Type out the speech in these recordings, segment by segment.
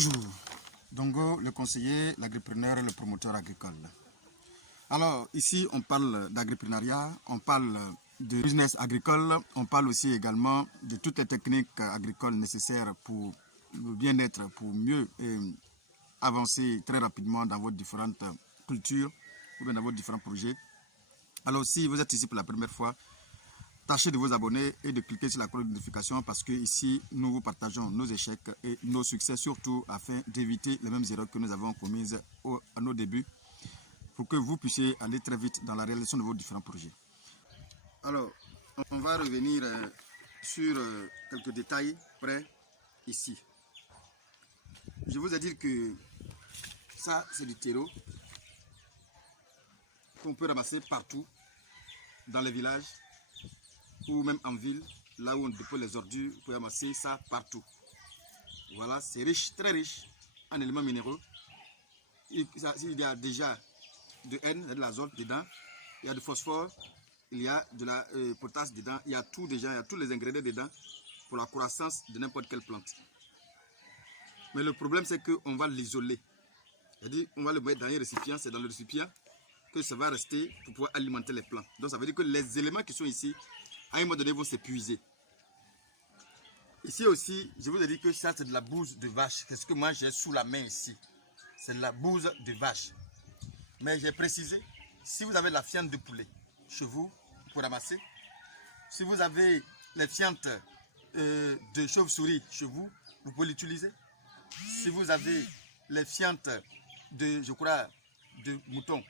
Bonjour, Dongo, le conseiller, l'agripreneur et le promoteur agricole. Alors, ici, on parle d'agripreneuriat, on parle de business agricole, on parle aussi également de toutes les techniques agricoles nécessaires pour le bien-être, pour mieux avancer très rapidement dans vos différentes cultures ou bien dans vos différents projets. Alors, si vous êtes ici pour la première fois, tâchez de vous abonner et de cliquer sur la cloche de notification parce que ici, nous vous partageons nos échecs et nos succès, surtout afin d'éviter les mêmes erreurs que nous avons commises à nos débuts pour que vous puissiez aller très vite dans la réalisation de vos différents projets. Alors, on va revenir sur quelques détails près ici. Je vous ai dit que ça, c'est du terreau qu'on peut ramasser partout dans les villages ou même en ville, là où on dépose les ordures, vous pouvez ramasser ça partout. Voilà, c'est riche, très riche en éléments minéraux. Il y a déjà de N, il y a de l'azote dedans, il y a du phosphore, il y a de la potasse dedans, il y a tout déjà, il y a tous les ingrédients dedans pour la croissance de n'importe quelle plante. Mais le problème, c'est qu'on va l'isoler. C'est-à-dire, on va le mettre dans un récipient, c'est dans le récipient que ça va rester pour pouvoir alimenter les plants. Donc ça veut dire que les éléments qui sont ici, à un moment donné, vont s'épuiser. Ici aussi, je vous ai dit que ça, c'est de la bouse de vache. C'est ce que moi, j'ai sous la main ici. C'est de la bouse de vache. Mais j'ai précisé, si vous avez de la fiente de poulet chez vous, vous pouvez ramasser. Si vous avez les fientes de chauve-souris chez vous, vous pouvez l'utiliser. Si vous avez les fientes de, je crois, de mouton,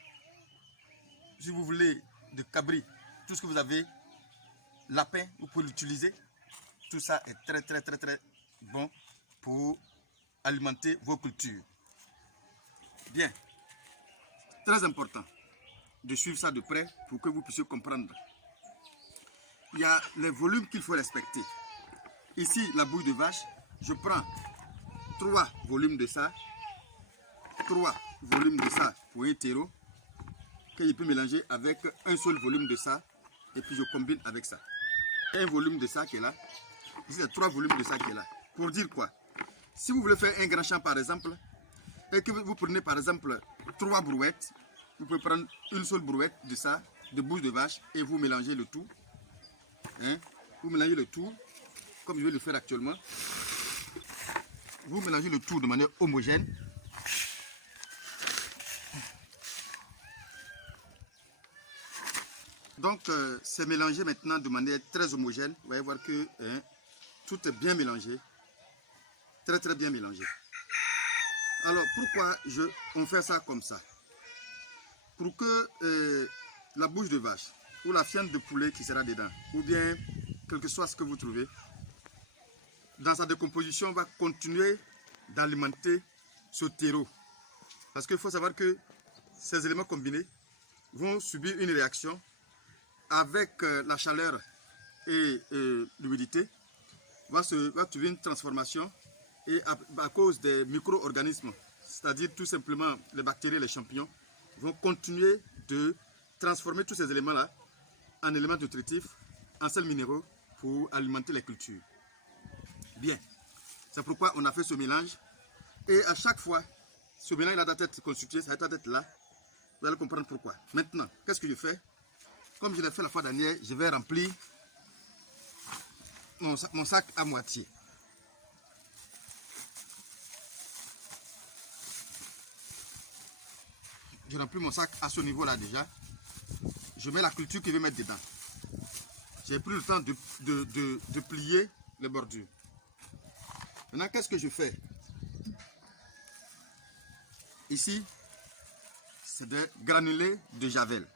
si vous voulez de cabri, tout ce que vous avez, lapin, vous pouvez l'utiliser. Tout ça est très bon pour alimenter vos cultures. Bien, très important de suivre ça de près pour que vous puissiez comprendre. Il y a les volumes qu'il faut respecter. Ici, la bouille de vache, je prends 3 volumes de ça, 3 volumes de ça pour un terreau, que je peux mélanger avec un seul volume de ça, et puis je combine avec ça. Un volume de ça qui est là, ici c'est 3 volumes de ça qui est là. Pour dire quoi? Si vous voulez faire un grand champ par exemple, et que vous prenez par exemple 3 brouettes, vous pouvez prendre une seule brouette de ça, de bouche de vache, et vous mélangez le tout. Hein? Vous mélangez le tout, comme je vais le faire actuellement. Vous mélangez le tout de manière homogène. Donc, c'est mélangé maintenant de manière très homogène. Vous allez voir que tout est bien mélangé. Très bien mélangé. Alors, pourquoi on fait ça comme ça? Pour que la bouche de vache ou la fiente de poulet qui sera dedans, ou bien quel que soit ce que vous trouvez, dans sa décomposition, va continuer d'alimenter ce terreau. Parce qu'il faut savoir que ces éléments combinés vont subir une réaction avec la chaleur et l'humidité, va trouver une transformation et à cause des micro-organismes, c'est-à-dire tout simplement les bactéries et les champignons, vont continuer de transformer tous ces éléments-là en éléments nutritifs, en sels minéraux pour alimenter les cultures. Bien, c'est pourquoi on a fait ce mélange et à chaque fois, ce mélange doit être constitué, ça doit être là, vous allez comprendre pourquoi. Maintenant, qu'est-ce que je fais? Comme je l'ai fait la fois dernière, je vais remplir mon sac à moitié. Je remplis mon sac à ce niveau-là déjà. Je mets la culture que je vais mettre dedans. J'ai pris le temps de plier les bordures. Maintenant, qu'est-ce que je fais? Ici, c'est des granulés de javel.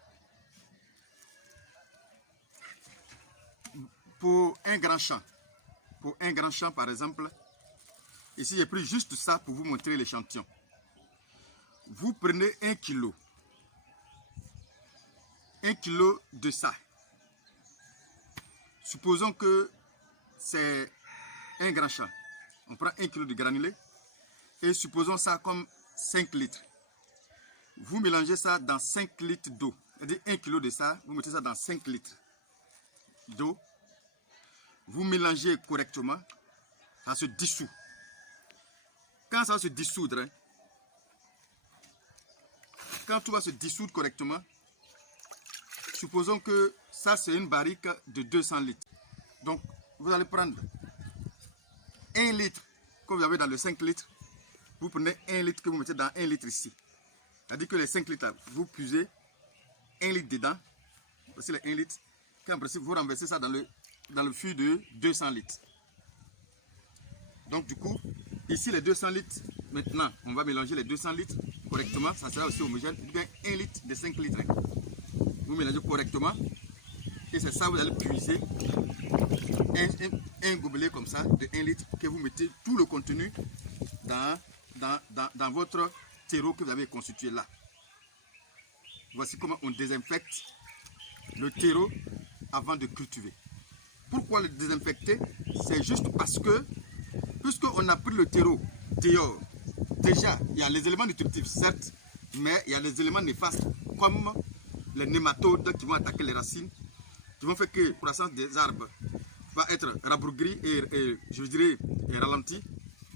Pour un grand champ par exemple, ici j'ai pris juste ça pour vous montrer l'échantillon. Vous prenez 1 kilo. 1 kilo de ça. Supposons que c'est un grand champ. On prend 1 kilo de granulés et supposons ça comme 5 litres. Vous mélangez ça dans 5 litres d'eau. C'est-à-dire 1 kilo de ça, vous mettez ça dans 5 litres d'eau. Vous mélangez correctement, ça se dissout. quand ça va se dissoudre, hein, quand tout va se dissoudre correctement, supposons que ça c'est une barrique de 200 litres. Donc vous allez prendre 1 litre que vous avez dans le 5 litres. Vous prenez 1 litre que vous mettez dans 1 litre ici. C'est-à-dire que les 5 litres là, vous puisez 1 litre dedans. Voici les 1 litre. Puis en principe, vous renversez ça dans le fût de 200 litres. Donc du coup, ici les 200 litres, maintenant, on va mélanger les 200 litres correctement. Ça sera aussi homogène. Bien 1 litre de 5 litres. Vous mélangez correctement. Et c'est ça, vous allez puiser un gobelet comme ça de 1 litre que vous mettez tout le contenu dans votre terreau que vous avez constitué là. Voici comment on désinfecte le terreau avant de cultiver. Pourquoi le désinfecter? C'est juste parce que, puisqu'on a pris le terreau dehors, déjà, il y a les éléments nutritifs, certes, mais il y a les éléments néfastes, comme les nématodes qui vont attaquer les racines, qui vont faire que la croissance des arbres va être rabougrie et je dirais ralentie.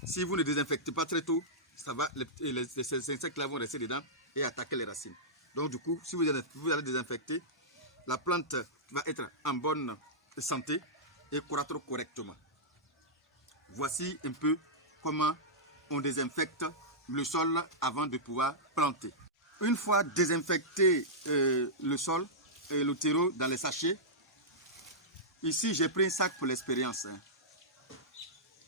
Si vous ne désinfectez pas très tôt, ça va, ces insectes-là vont rester dedans et attaquer les racines. Donc du coup, si vous allez désinfecter, la plante va être en bonne santé et croître correctement. Voici un peu comment on désinfecte le sol avant de pouvoir planter. Une fois désinfecté le sol et le terreau dans les sachets, ici j'ai pris un sac pour l'expérience. Hein.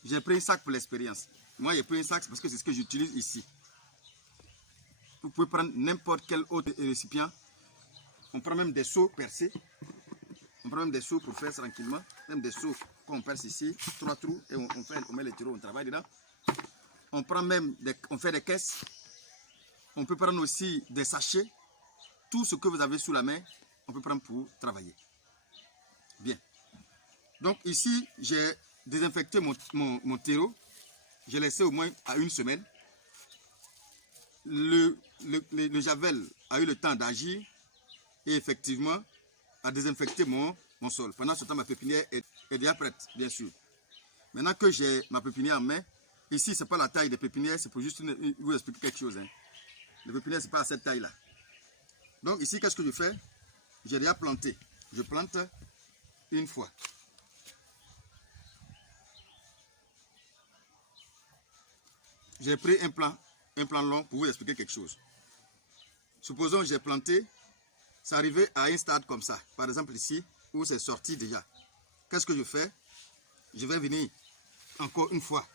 J'ai pris un sac pour l'expérience. Moi j'ai pris un sac parce que c'est ce que j'utilise ici. Vous pouvez prendre n'importe quel autre récipient. On prend même des seaux percés. On prend même des seaux pour faire tranquillement. Même des seaux qu'on perce ici, 3 trous, et on met les terreaux, on travaille dedans. On prend même, on fait des caisses. On peut prendre aussi des sachets. Tout ce que vous avez sous la main, on peut prendre pour travailler. Bien. Donc ici, j'ai désinfecté mon terreau. J'ai laissé au moins à 1 semaine. Le javel a eu le temps d'agir et effectivement a désinfecté mon sol. Pendant ce temps, ma pépinière est déjà prête, bien sûr. Maintenant que j'ai ma pépinière en main, ici, ce n'est pas la taille des pépinières, c'est pour juste vous expliquer quelque chose. Hein. Les pépinières, ce n'est pas à cette taille-là. Donc ici, qu'est-ce que je fais? J'ai déjà planté. Je plante une fois. J'ai pris un plan long pour vous expliquer quelque chose. Supposons que j'ai planté, c'est arrivé à un stade comme ça. Par exemple ici, où c'est sorti déjà. Qu'est-ce que je fais? Je vais venir encore une fois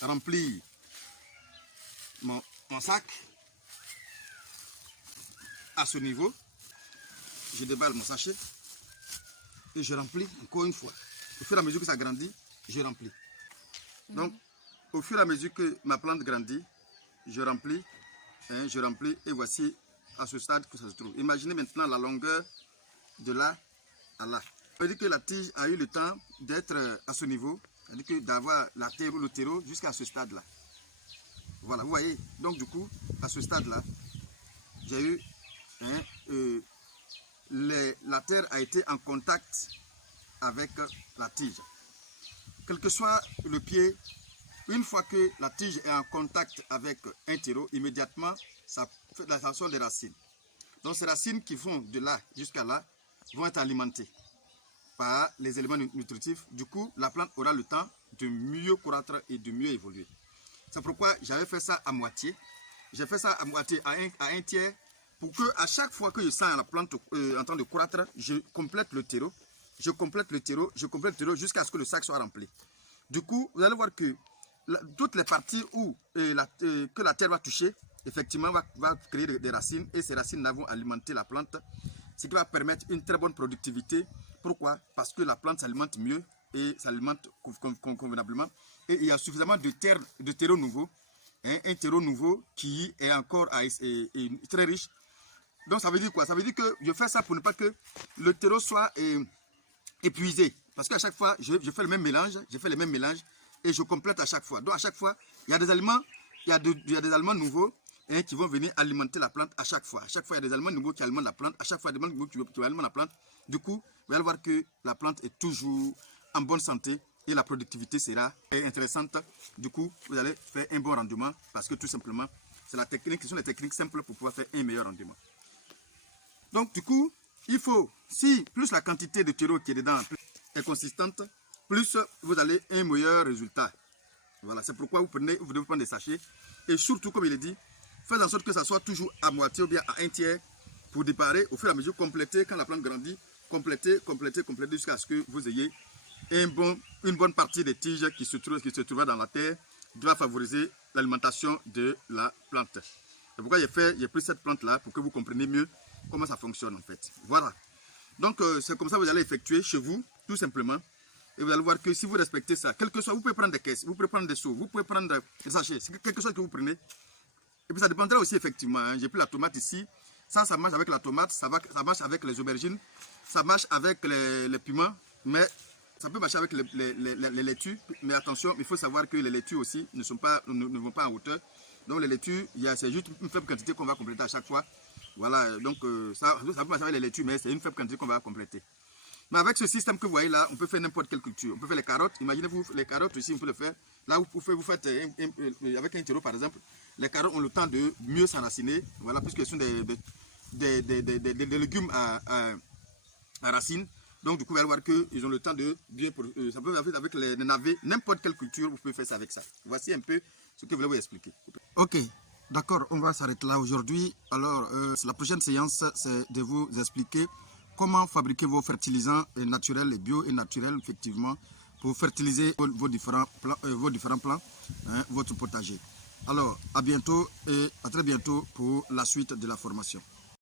remplir mon sac à ce niveau. Je déballe mon sachet et je remplis encore une fois. Au fur et à mesure que ça grandit, je remplis. Donc, au fur et à mesure que ma plante grandit, je remplis et voici à ce stade que ça se trouve. Imaginez maintenant la longueur de là à là. Ça veut dire que la tige a eu le temps d'être à ce niveau, c'est-à-dire d'avoir le terreau jusqu'à ce stade-là. Voilà, vous voyez. Donc du coup, à ce stade-là, j'ai eu la terre a été en contact avec la tige. Quel que soit le pied, une fois que la tige est en contact avec un terreau, immédiatement, ça fait la façon des racines. Donc ces racines qui vont de là jusqu'à là vont être alimentées par les éléments nutritifs. Du coup, la plante aura le temps de mieux croître et de mieux évoluer. C'est pourquoi j'avais fait ça à moitié. J'ai fait ça à moitié, à un tiers, pour que à chaque fois que je sens la plante en train de croître, je complète le terreau. Je complète le terreau jusqu'à ce que le sac soit rempli. Du coup, vous allez voir que toutes les parties où que la terre va toucher, effectivement, va créer des racines et ces racines vont alimenter la plante, ce qui va permettre une très bonne productivité. Pourquoi? Parce que la plante s'alimente mieux et s'alimente convenablement. Et il y a suffisamment de terreau nouveau, hein, un terreau nouveau qui est encore très riche. Donc ça veut dire quoi? Ça veut dire que je fais ça pour ne pas que le terreau soit épuisé. Parce qu'à chaque fois, je fais le même mélange, et je complète à chaque fois. Donc à chaque fois, il y a des aliments, il y a des aliments nouveaux qui vont venir alimenter la plante à chaque fois. À chaque fois, il y a des aliments nouveaux qui alimentent la plante. À chaque fois, il y a des aliments nouveaux qui alimentent la plante. Du coup, vous allez voir que la plante est toujours en bonne santé et la productivité sera intéressante. Du coup, vous allez faire un bon rendement parce que tout simplement, c'est la technique, ce sont les techniques simples pour pouvoir faire un meilleur rendement. Donc, du coup, il faut, si plus la quantité de terreau qui est dedans est consistante, plus vous allez un meilleur résultat. Voilà, c'est pourquoi vous devez prendre des sachets. Et surtout, comme il est dit, faites en sorte que ça soit toujours à moitié ou bien à un tiers pour déparer au fur et à mesure, compléter quand la plante grandit, compléter jusqu'à ce que vous ayez une bonne partie des tiges qui se trouvent dans la terre, qui va favoriser l'alimentation de la plante. C'est pourquoi j'ai pris cette plante-là pour que vous compreniez mieux comment ça fonctionne en fait. Voilà. Donc, c'est comme ça que vous allez effectuer chez vous, tout simplement. Et vous allez voir que si vous respectez ça, quel que soit, vous pouvez prendre des caisses, vous pouvez prendre des seaux, vous pouvez prendre des sachets, quelque chose que vous prenez. Et puis ça dépendra aussi effectivement. Hein. J'ai pris la tomate ici. Ça marche avec la tomate, ça marche avec les aubergines, ça marche avec les piments, mais ça peut marcher avec les laitues. Mais attention, il faut savoir que les laitues aussi ne vont pas en hauteur. Donc les laitues, c'est juste une faible quantité qu'on va compléter à chaque fois. Voilà, donc ça peut marcher avec les laitues, mais c'est une faible quantité qu'on va compléter. Mais avec ce système que vous voyez là, on peut faire n'importe quelle culture. On peut faire les carottes. Imaginez-vous, les carottes aussi, on peut le faire. Là, vous faites avec un terreau par exemple, les carottes ont le temps de mieux s'enraciner. Voilà, puisque ce sont des légumes à racines. Donc, du coup, vous allez voir qu'ils ont le temps de bien. Ça peut faire avec les navets, n'importe quelle culture, vous pouvez faire ça avec ça. Voici un peu ce que je voulais vous expliquer. Ok, d'accord, on va s'arrêter là aujourd'hui. Alors, la prochaine séance, c'est de vous expliquer comment fabriquer vos fertilisants naturels et bio et naturels, effectivement, pour fertiliser vos différents plants, hein, votre potager. Alors, à bientôt et à très bientôt pour la suite de la formation.